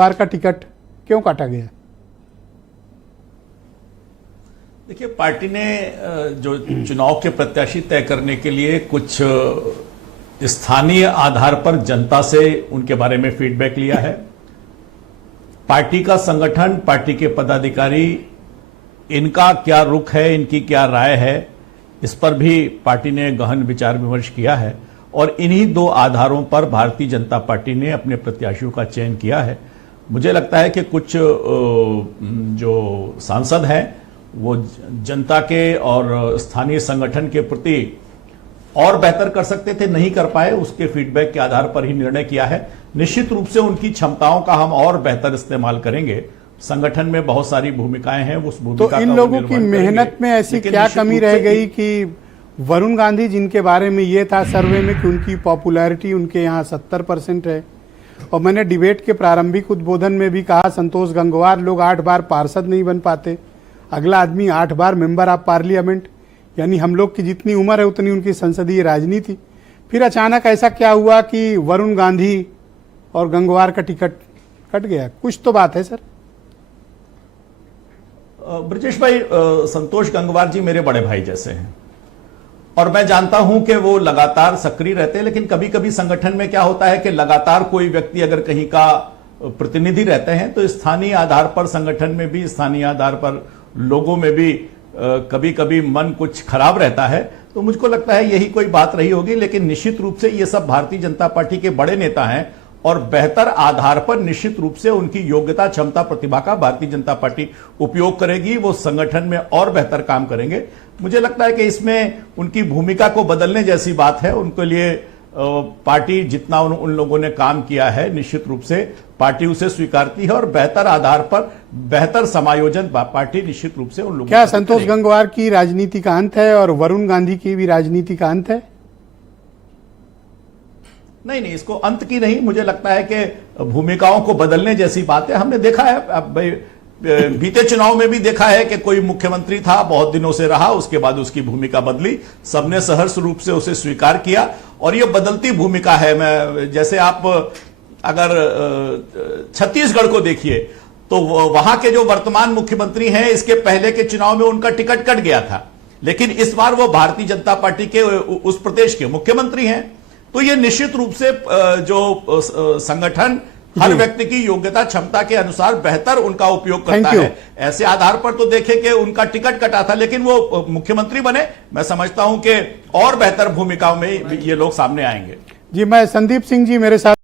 बार का टिकट क्यों काटा गया? देखिए, पार्टी ने जो चुनाव के प्रत्याशी तय करने के लिए कुछ स्थानीय आधार पर जनता से उनके बारे में फीडबैक लिया है। पार्टी का संगठन, पार्टी के पदाधिकारी, इनका क्या रुख है, इनकी क्या राय है, इस पर भी पार्टी ने गहन विचार विमर्श किया है और इन्हीं दो आधारों पर भारतीय जनता पार्टी ने अपने प्रत्याशियों का चयन किया है। मुझे लगता है कि कुछ जो सांसद हैं वो जनता के और स्थानीय संगठन के प्रति और बेहतर कर सकते थे, नहीं कर पाए। उसके फीडबैक के आधार पर ही निर्णय किया है। निश्चित रूप से उनकी क्षमताओं का हम और बेहतर इस्तेमाल करेंगे। संगठन में बहुत सारी भूमिकाएं हैं, उस भूमिका तो इन लोगों की मेहनत में ऐसी क्या कमी रह गई कि वरुण गांधी, जिनके बारे में ये था सर्वे में कि उनकी पॉपुलैरिटी उनके यहाँ 70% है, और मैंने डिबेट के प्रारंभिक उद्बोधन में भी कहा संतोष गंगवार लोग 8 बार पार्षद नहीं बन पाते, अगला आदमी 8 बार मेंबर ऑफ पार्लियामेंट, यानी हम लोग की जितनी उम्र है उतनी उनकी संसदीय राजनीति। फिर अचानक ऐसा क्या हुआ कि वरुण गांधी और गंगवार का टिकट कट गया? कुछ तो बात है सर। ब्रजेश भाई, संतोष गंगवार जी मेरे बड़े भाई जैसे हैं और मैं जानता हूं कि वो लगातार सक्रिय रहते हैं, लेकिन कभी कभी संगठन में क्या होता है कि लगातार कोई व्यक्ति अगर कहीं का प्रतिनिधि रहते हैं तो स्थानीय आधार पर संगठन में भी, स्थानीय आधार पर लोगों में भी कभी कभी मन कुछ खराब रहता है। तो मुझको लगता है यही कोई बात रही होगी, लेकिन निश्चित रूप से ये सब भारतीय जनता पार्टी के बड़े नेता हैं और बेहतर आधार पर निश्चित रूप से उनकी योग्यता, क्षमता, प्रतिभा का भारतीय जनता पार्टी उपयोग करेगी। वो संगठन में और बेहतर काम करेंगे। मुझे लगता है कि इसमें उनकी भूमिका को बदलने जैसी बात है। उनके लिए पार्टी जितना उन लोगों ने काम किया है, निश्चित रूप से पार्टी उसे स्वीकारती है और बेहतर आधार पर बेहतर समायोजन पार्टी निश्चित रूप से उन लोगों। क्या संतोष गंगवार की राजनीति का अंत है और वरुण गांधी की भी राजनीति का अंत है? नहीं, इसको अंत की नहीं, मुझे लगता है कि भूमिकाओं को बदलने जैसी बात है। हमने देखा है, अब बीते चुनाव में भी देखा है कि कोई मुख्यमंत्री था, बहुत दिनों से रहा, उसके बाद उसकी भूमिका बदली, सबने सहर्ष रूप से उसे स्वीकार किया और यह बदलती भूमिका है। मैं जैसे आप अगर छत्तीसगढ़ को देखिए तो वहां के जो वर्तमान मुख्यमंत्री हैं, इसके पहले के चुनाव में उनका टिकट कट गया था, लेकिन इस बार वो भारतीय जनता पार्टी के उस प्रदेश के मुख्यमंत्री हैं। तो ये निश्चित रूप से जो संगठन हर व्यक्ति की योग्यता, क्षमता के अनुसार बेहतर उनका उपयोग करता है। ऐसे आधार पर तो देखें कि उनका टिकट कटा था लेकिन वो मुख्यमंत्री बने। मैं समझता हूं कि और बेहतर भूमिकाओं में ये लोग सामने आएंगे। जी, मैं संदीप सिंह जी मेरे साथ